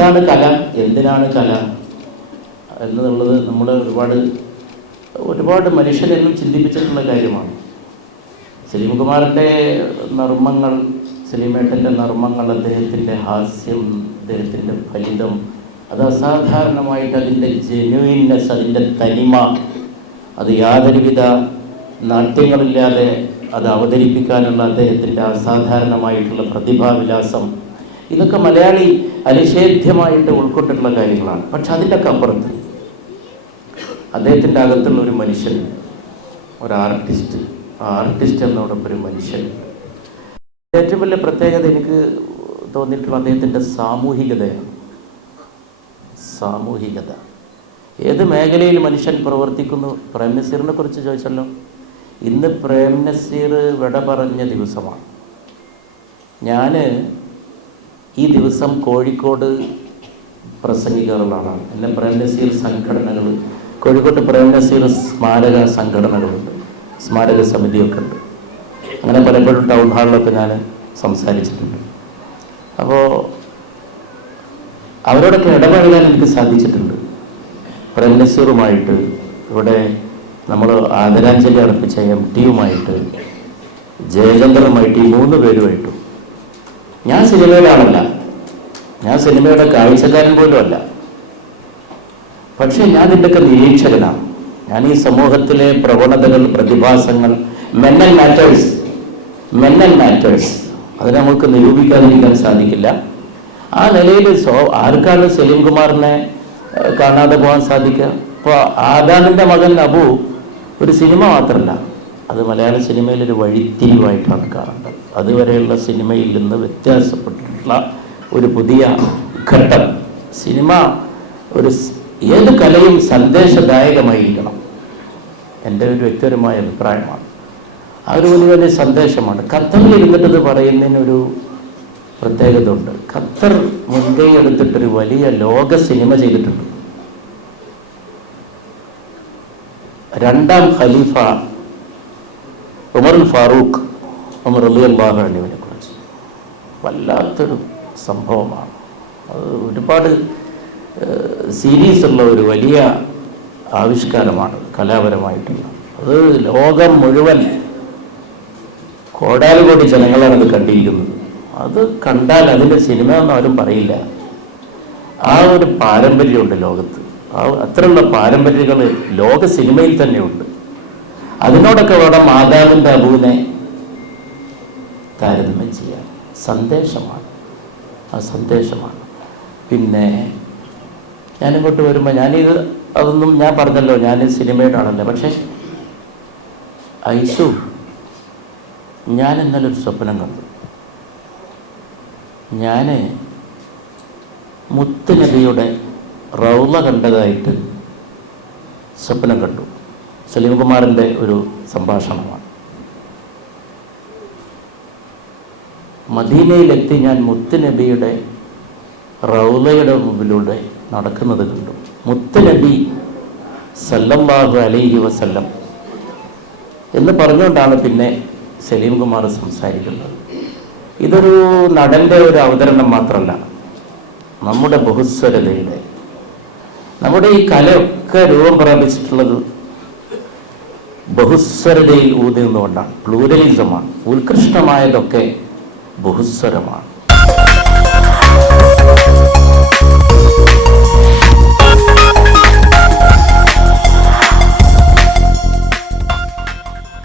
എന്താണ് കല? എന്തിനാണ് കല? എന്നുള്ളത് നമ്മൾ ഒരുപാട് ഒരുപാട് മനുഷ്യരെന്നും ചിന്തിപ്പിച്ചിട്ടുള്ള കാര്യമാണ്. സലീംകുമാറിന്റെ നർമ്മങ്ങൾ സലീമേട്ടന്റെ നർമ്മങ്ങൾ അദ്ദേഹത്തിന്റെ ഹാസ്യം അദ്ദേഹത്തിന്റെ ഫലിതം അത് അസാധാരണമായിട്ട് അതിന്റെ ജെന്യുവിൻനെസ് അതിന്റെ തനിമ അത് യാതൊരുവിധ നാട്യങ്ങളില്ലാതെ അത് അവതരിപ്പിക്കാനുള്ള അദ്ദേഹത്തിന്റെ അസാധാരണമായിട്ടുള്ള പ്രതിഭാവിലാസം ഇതൊക്കെ മലയാളി അനിഷേധ്യമായിട്ട് ഉൾക്കൊണ്ടിട്ടുള്ള കാര്യങ്ങളാണ്. പക്ഷെ അതിന്റെയൊക്കെ അപ്പുറത്ത് അദ്ദേഹത്തിന്റെ അകത്തുള്ള ഒരു മനുഷ്യൻ ഒരു ആർട്ടിസ്റ്റ്. ആ ആർട്ടിസ്റ്റ് എന്നോടൊപ്പം ഒരു മനുഷ്യൻ. ഏറ്റവും വലിയ പ്രത്യേകത എനിക്ക് തോന്നിയിട്ടുള്ള അദ്ദേഹത്തിന്റെ സാമൂഹികതയാണ്. സാമൂഹികത. ഏത് മേഖലയിൽ മനുഷ്യൻ പ്രവർത്തിക്കുന്നു? പ്രേം നസീറിനെ കുറിച്ച് ചോദിച്ചല്ലോ. ഇന്ന് പ്രേം നസീർ വിട പറഞ്ഞ ദിവസമാണ്. ഞാൻ ഈ ദിവസം കോഴിക്കോട് പ്രസംഗിക്കാറുള്ള ആളാണ് പ്രേംനസീർ പ്രേം നസീർ സംഘടനകൾ കോഴിക്കോട്ട് പ്രേംനസീർ സ്മാരക സംഘടനകളുണ്ട്. സ്മാരക സമിതിയൊക്കെ ഉണ്ട്. അങ്ങനെ പലപ്പോഴും ടൗൺ ഹാളിലൊക്കെ ഞാൻ സംസാരിച്ചിട്ടുണ്ട്. അപ്പോൾ അവരോടൊക്കെ ഇടപഴകാൻ എനിക്ക് സാധിച്ചിട്ടുണ്ട്. പ്രേംനസീറുമായിട്ട് ഇവിടെ നമ്മൾ ആദരാഞ്ജലി അർപ്പിച്ച എം ടിയുമായിട്ട് ജയചന്ദ്രനുമായിട്ട് ഈ മൂന്ന് പേരുമായിട്ടും ഞാൻ സിനിമയുടെ ആളല്ല ഞാൻ സിനിമയുടെ കാഴ്ചക്കാരൻ പോലും അല്ല പക്ഷേ ഞാൻ ഇതിന്റെയൊക്കെ നിരീക്ഷകനാണ് ഞാൻ ഈ സമൂഹത്തിലെ പ്രവണതകൾ പ്രതിഭാസങ്ങൾ മെന്നൽ മാറ്റേഴ്സ് മെന്നൽ മാറ്റേഴ്സ് അത് നമുക്ക് നിരൂപിക്കാതിരിക്കാൻ സാധിക്കില്ല. ആ നിലയിൽ സോ ആർക്കാണ് സലീം കുമാറിനെ ഏഹ്, കാണാതെ പോകാൻ സാധിക്കുക? ഇപ്പോൾ ആദാമിന്റെ മകൻ അബു ഒരു സിനിമ മാത്രമല്ല അത് മലയാള സിനിമയിൽ ഒരു വഴിത്തിരിവായിട്ടാണ് കാണേണ്ടത് അതുവരെയുള്ള സിനിമയിൽ നിന്ന് വ്യത്യാസപ്പെട്ടിട്ടുള്ള ഒരു പുതിയ ഘട്ടം. സിനിമ ഒരു ഏത് കലയും സന്ദേശദായകമായിരിക്കണം. എന്റെ ഒരു വ്യക്തിപരമായ അഭിപ്രായമാണ്. ആ ഒരു വലിയ വലിയ സന്ദേശമാണ്. ഖത്തറിൽ ഇരുന്നിട്ടത് പറയുന്നതിനൊരു പ്രത്യേകത ഉണ്ട് ഖത്തർ മുൻകൈ എടുത്തിട്ടൊരു വലിയ ലോക സിനിമ ചെയ്തിട്ടുണ്ട്. രണ്ടാം ഖലീഫ ഉമറുൽ ഫാറൂഖ് ഉമർ അലി അള്ളാഹു അലിവിനെ കുറിച്ച്. വല്ലാത്തൊരു സംഭവമാണ്. അത് ഒരുപാട് സീരീസ് ഉള്ള ഒരു വലിയ ആവിഷ്കാരമാണ് കലാപരമായിട്ടുള്ള. അത് ലോകം മുഴുവൻ കോടാനുകോടി ജനങ്ങളാണ് അത് കണ്ടിരിക്കുന്നത്. അത് കണ്ടാൽ അതിന്റെ സിനിമ ഒന്നും ആരും പറയില്ല. ആ ഒരു പാരമ്പര്യമുണ്ട് ലോകത്ത്. ആ അത്രയുള്ള പാരമ്പര്യങ്ങൾ ലോക സിനിമയിൽ തന്നെയുണ്ട്. അതിനോടൊക്കെ വേണം മാതാവിന്റെ അബുവിനെ താരതമ്യം ചെയ്യാൻ സന്ദേശമാണ്. ആ സന്ദേശമാണ്. പിന്നെ ഞാനിങ്ങോട്ട് വരുമ്പോൾ ഞാനിത് അതൊന്നും ഞാൻ പറഞ്ഞല്ലോ ഞാൻ സിനിമയുടെ പക്ഷേ ഐസു ഞാൻ ഇന്നലെ ഒരു സ്വപ്നം കണ്ടു. ഞാൻ മുത്തുനബിയുടെ റൗള കണ്ടതായിട്ട് സ്വപ്നം കണ്ടു. സലീംകുമാറിന്റെ ഒരു സംഭാഷണമാണ്. മദീനയിലെത്തി ഞാൻ മുത്തുനബിയുടെ റൗലയുടെ മുമ്പിലൂടെ നടക്കുന്നത് കണ്ടു. മുത്തുനബി സല്ലല്ലാഹു അലൈഹി വസല്ലം എന്ന് പറഞ്ഞുകൊണ്ടാണ് പിന്നെ സലീം കുമാർ സംസാരിക്കുന്നത്. ഇതൊരു നടന്റെ ഒരു അവതരണം മാത്രമല്ല. നമ്മുടെ ബഹുസ്വരതയുടെ നമ്മുടെ ഈ കലയൊക്കെ രൂപം പ്രാപിച്ചിട്ടുള്ളത് ബഹുസ്വരതയിൽ ഊതി നിന്നുകൊണ്ടാണ് പ്ലൂരലിസമാണ്. ഉത്കൃഷ്ടമായതൊക്കെ ബഹുസ്വരമാണ്.